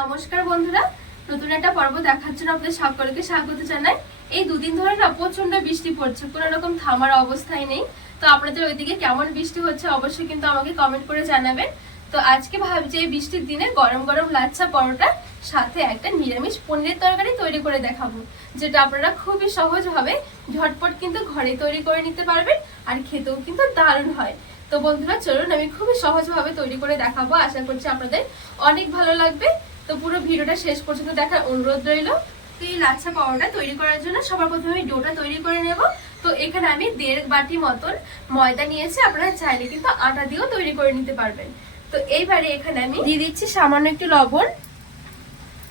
নমস্কার বন্ধুরা, নতুন একটা পর্ব দেখার জন্য আপনাদের সকলকে স্বাগত জানাই। এই দুদিন ধরে না প্রচণ্ড বৃষ্টি পড়ছে, কোনো রকম থামার অবস্থায় নেই। তো আপনাদের ওইদিকে কেমন বৃষ্টি হচ্ছে অবশ্যই কিন্তু আমাকে কমেন্ট করে জানাবেন। তো আজকে ভাবছি এই বৃষ্টির দিনে গরম গরম লাচ্ছা পরোটা, সাথে একটা নিরামিষ পনিরের তরকারি তৈরি করে দেখাবো, যেটা আপনারা খুবই সহজভাবে ঝটপট কিন্তু ঘরে তৈরি করে নিতে পারবেন আর খেতেও কিন্তু দারুণ হয়। তো বন্ধুরা, চলুন আমি খুবই সহজভাবে তৈরি করে দেখাবো। আশা করছি আপনাদের অনেক ভালো লাগবে। তো পুরো ভিডিওটা শেষ পর্যন্ত দেখার অনুরোধ রইল, তো এই লাচ্ছা পাউডারটা তৈরি করার জন্য সবার প্রথমে আমি ডোটা তৈরি করে নেব। তো এখানে আমি দেড় বাটি মতন ময়দা নিয়েছি, আপনারা চাইলে কিন্তু আটা দিয়েও তৈরি করে নিতে পারবেন। তো এইবারে এখানে আমি দিয়ে দিচ্ছি সামান্য একটু লবণ।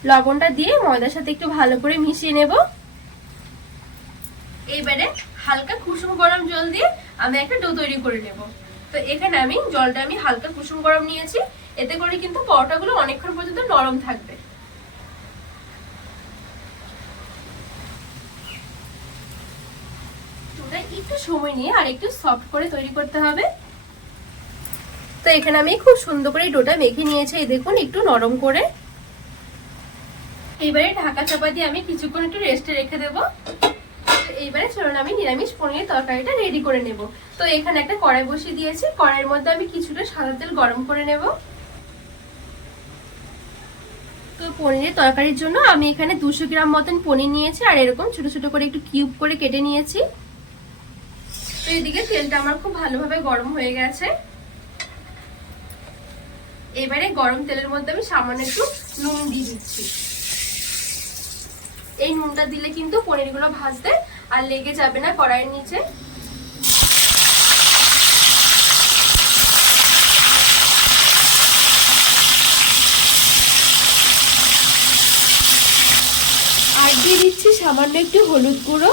লবণটা দিয়ে ময়দার সাথে একটু ভালো করে মিশিয়ে নেব। এইবারে হালকা কুসুম গরম জল দিয়ে আমি একটা ডো তৈরি করে নেব। তো এখানে আমি জলটা আমি হালকা কুসুম গরম নিয়েছি। এতে করে কিন্তু পরোটাগুলো অনেকক্ষণ পর্যন্ত নরম থাকবে। একটু সময় নিয়ে আর একটু সফট করে তৈরি করতে হবে। তো এখানে আমি খুব সুন্দর করে ডোটা মেখে নিয়েছি, এই দেখুন, একটু নরম করে। এইবারে ঢাকা চাপা দিয়ে আমি কিছুক্ষণ একটু রেস্টে রেখে দেবো। এইবারে চলুন, আমি নিরামিষ পনিরের তরকারিটা রেডি করে নেব। তো এখানে একটা কড়াই বসিয়ে দিয়েছি। কড়াইয়ের মধ্যে আমি কিছুটা সাদা তেল গরম করে নেব। পনিরের তরকারির জন্য আমি এখানে দুশো গ্রাম মতন পনির নিয়েছি, আর এরকম ছোট ছোট করে একটু কিউব করে কেটে নিয়েছি। তো এদিকে তেলটা আমার খুব ভালোভাবে গরম হয়ে গেছে। এবারে গরম তেলের মধ্যে আমি সামান্য একটু নুন দিয়ে দিচ্ছি। এই নুনটা দিলে কিন্তু পনিরগুলো ভাজতে আর লেগে যাবে না কড়াইয়ের নিচে আর দিয়ে দিচ্ছি সামান্য একটু হলুদ গুঁড়ো।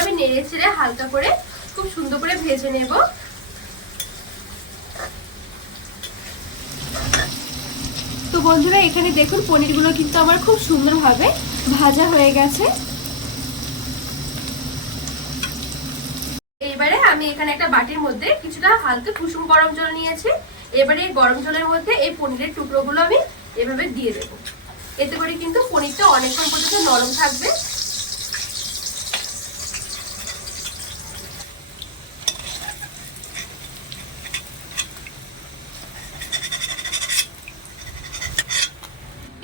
আমি নেড়ে হালকা করে খুব সুন্দর করে ভেজে নেব। তো বন্ধুরা, এখানে দেখুন, পনিরগুলো কিন্তু আমার খুব সুন্দরভাবে ভাজা হয়ে গেছে। এবারে আমি এখানে একটা বাটির মধ্যে কিছুটা হালকা কুসুম গরম জল নিয়েছি। এবারে এই গরম জলের মধ্যে এই পনিরের টুকরোগুলো আমি এভাবে দিয়ে দেব। এতে করে কিন্তু পনিরটা অনেকক্ষণ পর্যন্ত নরম থাকবে।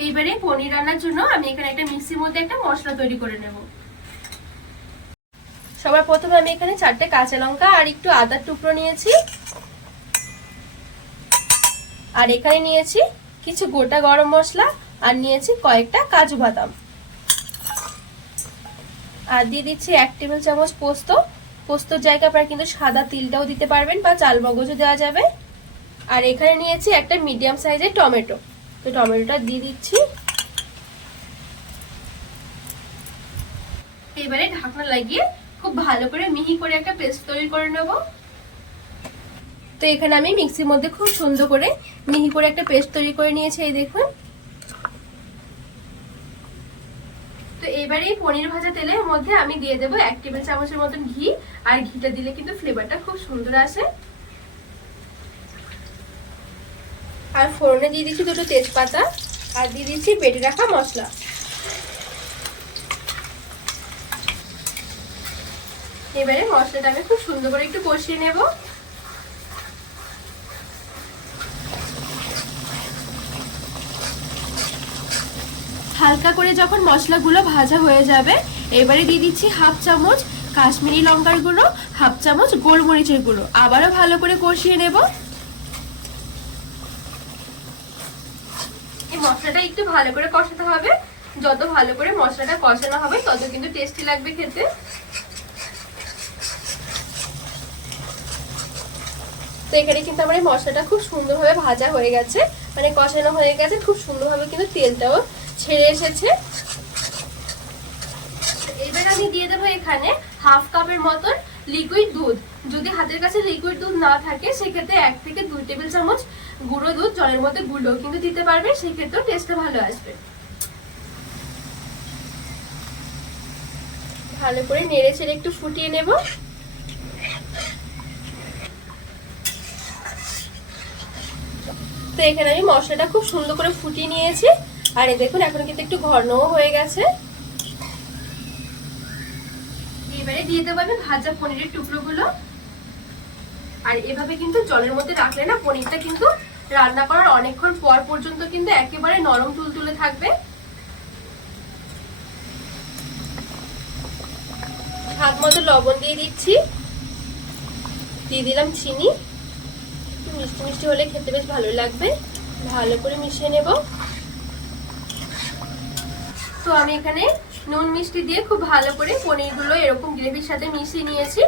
এইবারে পনির রান্নার জন্য আমি এখানে একটা মিক্সির মধ্যে একটা মশলা তৈরি করে নেব। সবার প্রথমে আমি এখানে চারটে কাঁচা লঙ্কা আর একটু আদার টুকরো নিয়েছি। আর এখানে নিয়েছি কিছু গোটা গরম মশলা আর নিয়েছি কয়েকটা কাজু বাদাম। আর দিয়ে দিচ্ছি এক টেবিল চামচ পোস্ত। পোস্তর জায়গায় আপনারা কিন্তু সাদা তিলটাও দিতে পারবেন বা চাল মগজও দেওয়া যাবে। আর এখানে নিয়েছি একটা মিডিয়াম সাইজের টমেটো। তো টমেটোটা দিয়ে দিচ্ছি। এবারে ঢাকনা লাগিয়ে খুব ভালো করে মিহি করে একটা পেস্ট তৈরি করে নেব। তো এখানে আমি মিক্সির মধ্যে খুব সুন্দর করে মিহি করে একটা পেস্ট তৈরি করে নিয়েছি, এই দেখুন। তো এবারে এই পনির ভাজা তেলের মধ্যে আমি দিয়ে দেবো এক টেবিল চামচের মতন ঘি, আর ঘিটা দিলে কিন্তু ফ্লেভারটা খুব সুন্দর আসে। আর ফোড়নে দিয়ে দিচ্ছি দুটো তেজপাতা, আর দিয়ে দিচ্ছি বেটে রাখা মশলা। এবারে মশলাটা আমি খুব সুন্দর করে একটু কষিয়ে নেব। হালকা করে যখন মশলাগুলো ভাজা হয়ে যাবে, এবারে দিয়ে দিচ্ছি হাফ চামচ কাশ্মীরি লঙ্কার গুঁড়ো, হাফ চামচ গোলমরিচের গুঁড়ো। আবারও ভালো করে কষিয়ে নেব। এই মশলাটা একটু ভালো করে কষাতে হবে। যত ভালো করে মশলাটা কষানো হবে, তত কিন্তু টেস্টি লাগবে খেতে। তো এখানে কিন্তু আমার এই মশলাটা খুব সুন্দরভাবে ভাজা হয়ে গেছে। মানে কষানো হয়ে গেছে, খুব সুন্দরভাবে কিন্তু তেলটাও ছেড়ে এসেছে। এবার আমি দিয়ে দেবো এখানে হাফ কাপের মতন লিকুইড দুধ। যদি হাতের কাছে লিকুইড দুধ না থাকে, সেক্ষেত্রে এক থেকে দুই টেবিল চামচ গুঁড়ো দুধ, জলের মধ্যে গুঁড়ো কিন্তু দিতে পারবে, সেক্ষেত্রেও টেস্টটা ভালো আসবে। ভালো করে নেড়ে চেড়ে একটু ফুটিয়ে নেব। তো এখানে আমি মশলাটা খুব সুন্দর করে ফুটিয়ে নিয়েছি। আর এই দেখুন, এখন কিন্তু একটু ঘনও হয়ে গেছে। এবারে দিয়ে দেবো আমি ভাজা পনিরের টুকরোগুলো। আর এভাবে কিন্তু জলের মধ্যে রাখলে না পনিরটা কিন্তু রান্না করার অনেকক্ষণ পর পর্যন্ত কিন্তু একেবারে নরম তুলতুলে থাকবে। হাত মতো লবণ দিয়ে দিচ্ছি। দিয়ে দিলাম চিনি। একটু মিষ্টি মিষ্টি হলে খেতে বেশ ভালো লাগবে। ভালো করে মিশিয়ে নেব। তো আমি এখানে নুন মিষ্টি দিয়ে খুব ভালো করে পনিরগুলো এরকম গ্রেভির সাথে মিশিয়ে নিয়েছি।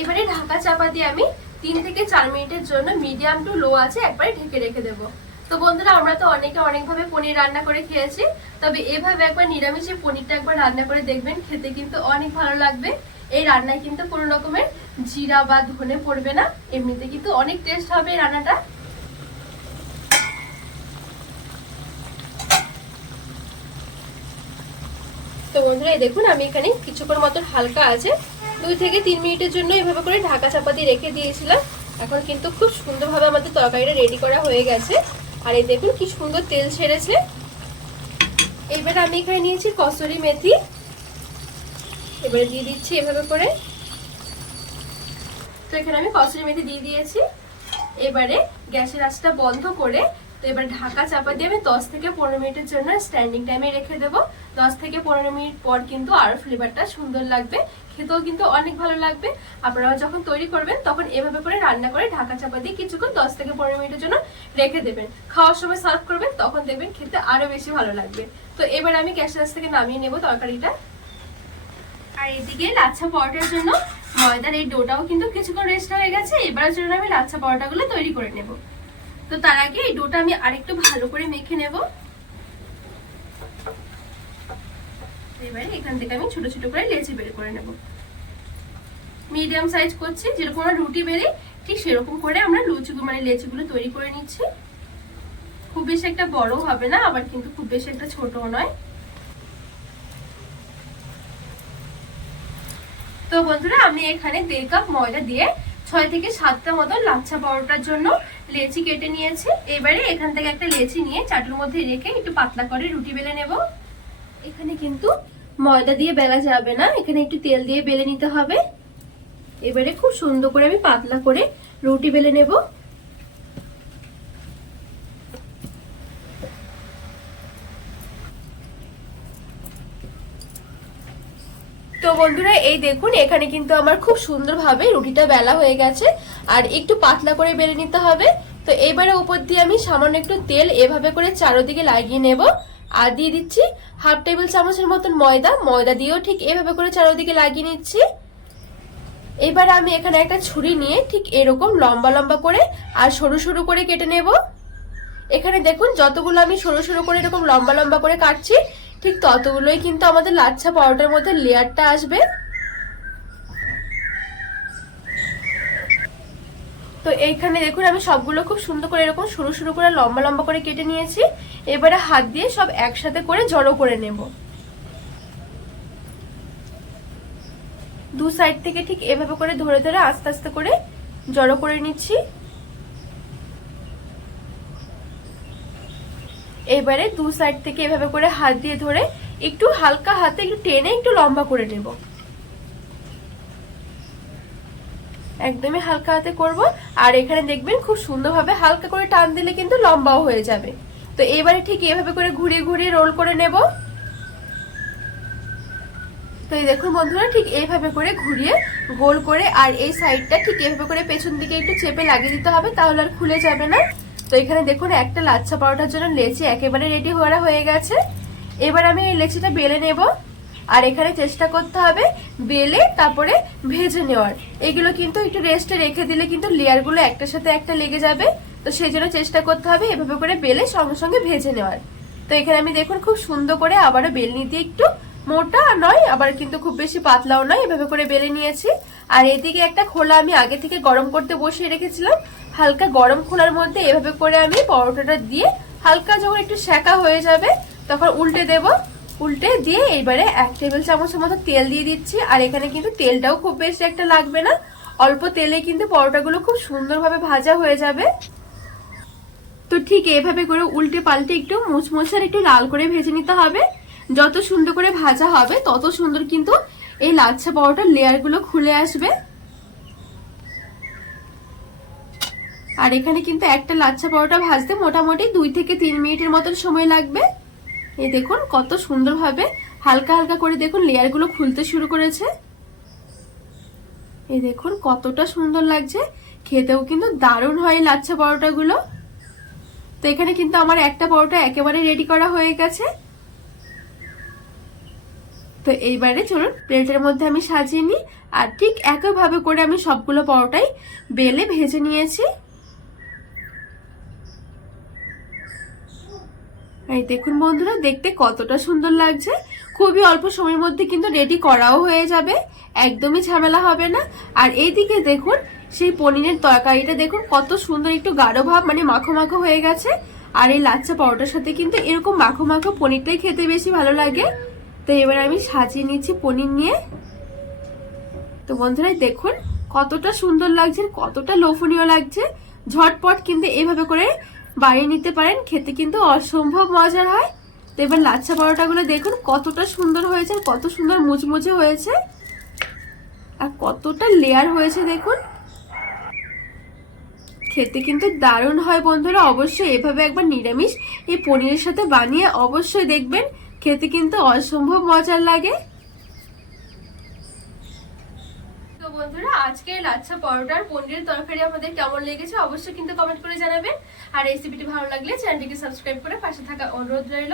এবারে ঢাকা চাপা দিয়ে আমি তিন থেকে চার মিনিটের জন্য মিডিয়াম টু লো আছে একবারে ঢেকে রেখে দেবো। তো বন্ধুরা, আমরা তো অনেকে অনেকভাবে পনির রান্না করে খেয়েছি, তবে এভাবে একবার নিরামিষে পনিরটা একবার রান্না করে দেখবেন, খেতে কিন্তু অনেক ভালো লাগবে। এই রান্নায় কিন্তু কোনো রকমের জিরা বা ধনে পড়বে না। এমনিতে কিন্তু অনেক টেস্ট হবে রান্নাটা। তো বন্ধুরা দেখুন, আমি এখানে কিছুক্ষণ মতন হালকা আছে। দুই থেকে তিন মিনিটের জন্য এভাবে করে ঢাকা চাপা দিয়ে রেখে দিয়েছিলাম। এখন কিন্তু খুব সুন্দরভাবে আমাদের তরকারিটা রেডি করা হয়ে গেছে। আর এই দেখুন, কি সুন্দর তেল ছেড়েছে। এবার আমি এখানে নিয়েছি কসুরি মেথি। এবারে দিয়ে দিচ্ছি এভাবে করে। তো এখানে আমি কসুরি মেথি দিয়ে দিয়েছি। এবারে গ্যাসের আঁচটা বন্ধ করে তো এবার ঢাকা চাপা দিয়ে আমি দশ থেকে পনেরো মিনিটের জন্য স্ট্যান্ডিং টাইমে রেখে দেবো। দশ থেকে পনেরো মিনিট পর কিন্তু আরও ফ্লেভারটা সুন্দর লাগবে। খেতেও কিন্তু অনেক ভালো লাগবে। আপনারা যখন তৈরি করবেন তখন এভাবে করে রান্না করে ঢাকা চাপা দিয়ে কিছুক্ষণ দশ থেকে পনেরো মিনিটের জন্য রেখে দেবেন। খাওয়ার সময় সার্ভ করবেন, তখন দেখবেন খেতে আরও বেশি ভালো লাগবে। তো এবার আমি গ্যাসের আঁচ থেকে নামিয়ে নেব তরকারিটা। আর এদিকে লাচ্ছা পরোটার জন্য ময়দার এই ডোটাও কিন্তু কিছুক্ষণ রেস্ট হয়ে গেছে এবারের জন্য আমি লাচ্ছা পরোটাগুলো তৈরি করে নেব। তো তার আগে এই ডোটা আমি আরেকটু ভালো করে মেখে নেব। এবারে এখান থেকে আমি ছোট ছোট করে লেচি বের করে নেব। মিডিয়াম সাইজ করছি, যেরকম আমরা রুটি বেরি, ঠিক সেরকম করে আমরা লুচিগুলো মানে লেচিগুলো তৈরি করে নিচ্ছি। খুব বেশি একটা বড় হবে না, আবার কিন্তু খুব বেশি একটা ছোটও নয়। তো বন্ধুরা, আমি এখানে দেড় কাপ ময়দা দিয়ে ছয় থেকে সাতটা মতো লাচ্ছা পরোটার জন্য লেচি কেটে নিয়েছি। এবারে এখান থেকে একটা লেচি নিয়ে চাটুর মধ্যে রেখে একটু পাতলা করে রুটি বেলে নেব। এখানে কিন্তু ময়দা দিয়ে বেলা যাবে না, এখানে একটু তেল দিয়ে বেলে নিতে হবে। এবারে খুব সুন্দর করে আমি পাতলা করে রুটি বেলে নেব। তো বন্ধুরা, এই দেখুন, এখানে কিন্তু আমার খুব সুন্দরভাবে রুটিটা বেলা হয়ে গেছে, আর একটু পাতলা করে বেলে নিতে হবে। তো এবারে উপর দিয়ে আমি সামান্য একটু তেল এভাবে করে চারোদিকে লাগিয়ে নেব। আর দিয়ে দিচ্ছি হাফ টেবিল চামচের মতন ময়দা ময়দা দিয়েও ঠিক এভাবে করে চারোদিকে লাগিয়ে নিচ্ছি। এবার আমি এখানে একটা ছুরি নিয়ে ঠিক এরকম লম্বা লম্বা করে আর সরু সরু করে কেটে নেব। এখানে দেখুন, যতগুলো আমি সরু সরু করে এরকম লম্বা লম্বা করে কাটছি ঠিক ততগুলোই কিন্তু আমাদের লাচ্ছা পরোটার মধ্যে লেয়ারটা আসবে। তো এইখানে দেখুন, আমি সবগুলো খুব সুন্দর করে এরকম সরু সরু করে লম্বা লম্বা করে কেটে নিয়েছি। এবারে হাত দিয়ে সব একসাথে করে জড়ো করে নেব। দু সাইড থেকে ঠিক এভাবে করে ধরে ধরে আস্তে আস্তে করে জড়ো করে নিচ্ছি। এবারে দু সাইড থেকে এভাবে করে হাত দিয়ে ধরে একটু হালকা হাতে একটু টেনে একটু লম্বা করে নেব। একদমই হালকা হাতে করব। আর এখানে দেখবেন খুব সুন্দরভাবে হালকা করে টান দিলে কিন্তু লম্বাও হয়ে যাবে। তো এবারে ঠিক এভাবে করে ঘুরিয়ে ঘুরিয়ে রোল করে নেব। তো এই দেখুন বন্ধুরা, ঠিক এইভাবে করে ঘুরিয়ে গোল করে আর এই সাইডটা ঠিক এভাবে করে পেছন দিকে একটু চেপে লাগিয়ে দিতে হবে, তাহলে আর খুলে যাবে না। তো এখানে দেখুন, একটা লাচ্ছা পরোটার জন্য লেচি একেবারে রেডি হওয়া হয়ে গেছে। এবার আমি এই লেচিটা বেলে নেব। আর এখানে চেষ্টা করতে হবে বেলে তারপরে ভেজে নেওয়ার। এগুলো কিন্তু একটু রেস্টে রেখে দিলে কিন্তু লেয়ারগুলো একটার সাথে একটা লেগে যাবে। তো সেই জন্য চেষ্টা করতে হবে এভাবে করে বেলে সঙ্গে সঙ্গে ভেজে নেওয়ার। তো এখানে আমি দেখুন, খুব সুন্দর করে আবারও বেলনি দিয়ে একটু মোটা নয়, আবার কিন্তু খুব বেশি পাতলাও নয়। এভাবে করে বেলে নিয়েছি। আর এদিকে একটা খোলা আমি আগে থেকে গরম করতে বসিয়ে রেখেছিলাম। হালকা গরম খোলার মধ্যে এভাবে করে আমি পরোটাটা দিয়ে হালকা যখন একটু সেকা হয়ে যাবে, তখন উল্টে দেব। উল্টে দিয়ে এবারে এক টেবিল চামচের মতো তেল দিয়ে দিচ্ছি। আর এখানে কিন্তু তেলটাও খুব বেশি একটা লাগবে না। অল্প তেলে কিন্তু পরোটাগুলো খুব সুন্দরভাবে ভাজা হয়ে যাবে। তো ঠিক এভাবে করে উল্টে পাল্টে একটু মুচমুচে আর একটু লাল করে ভেজে নিতে হবে। যত সুন্দর করে ভাজা হবে, তত সুন্দর কিন্তু এই লাচ্ছা পরোটার লেয়ারগুলো খুলে আসবে। আর এখানে কিন্তু একটা লাচ্ছা পরোটা ভাজতে মোটামুটি দুই থেকে তিন মিনিটের মতন সময় লাগবে। এই দেখুন, কত সুন্দরভাবে হালকা হালকা করে দেখুন লেয়ারগুলো খুলতে শুরু করেছে। এই দেখুন, কতটা সুন্দর লাগছে। খেতেও কিন্তু দারুণ হয় লাচ্ছা পরোটাগুলো। তো এখানে কিন্তু আমার একটা পরোটা একেবারে রেডি করা হয়ে গেছে। তো এইবারে চলুন, প্লেটের মধ্যে আমি সাজিয়ে নিই। আর ঠিক একইভাবে করে আমি সবগুলো পরোটাই বেলে ভেজে নিয়েছি। এই দেখুন বন্ধুরা, দেখতে কতটা সুন্দর লাগছে। খুবই অল্প সময়ের মধ্যে কিন্তু রেডি করাও হয়ে যাবে, একদমই ঝামেলা হবে না। আর এইদিকে দেখুন, সেই পনিরের তরকারিটা দেখুন, কত সুন্দর একটু গাঢ় ভাব মানে মাখো মাখো হয়ে গেছে। আর এই লাচ্চা পরোটার সাথে কিন্তু এরকম মাখো মাখো পনিরটাই খেতে বেশি ভালো লাগে। তো এবার আমি সাজিয়ে নিচ্ছি পনির নিয়ে। তো বন্ধুরা, দেখুন, কতটা সুন্দর লাগছে, কতটা লোভনীয় লাগছে। ঝটপট কিন্তু এইভাবে করে বাড়িয়ে নিতে পারেন, খেতে কিন্তু অসম্ভব মজার হয়। তো এবার লাচ্ছা পরোটাগুলো দেখুন, কতটা সুন্দর হয়েছে আর কত সুন্দর মুচমুচে হয়েছে। আর কতটা লেয়ার হয়েছে দেখুন। খেতে কিন্তু দারুণ হয় বন্ধুরা, অবশ্যই এভাবে একবার নিরামিষ এই পনিরের সাথে বানিয়ে অবশ্যই দেখবেন, খেতে কিন্তু অসম্ভব মজার লাগে তো বন্ধুরা আজকে লাচ্ছা পরোটার পনিরের তরকারি আপনাদের কেমন লেগেছে অবশ্যই কিন্তু কমেন্ট করে জানাবেন। আর রেসিপিটি ভালো লাগলে চ্যানেলটিকে সাবস্ক্রাইব করে পাশে থাকা অনুরোধ রইল।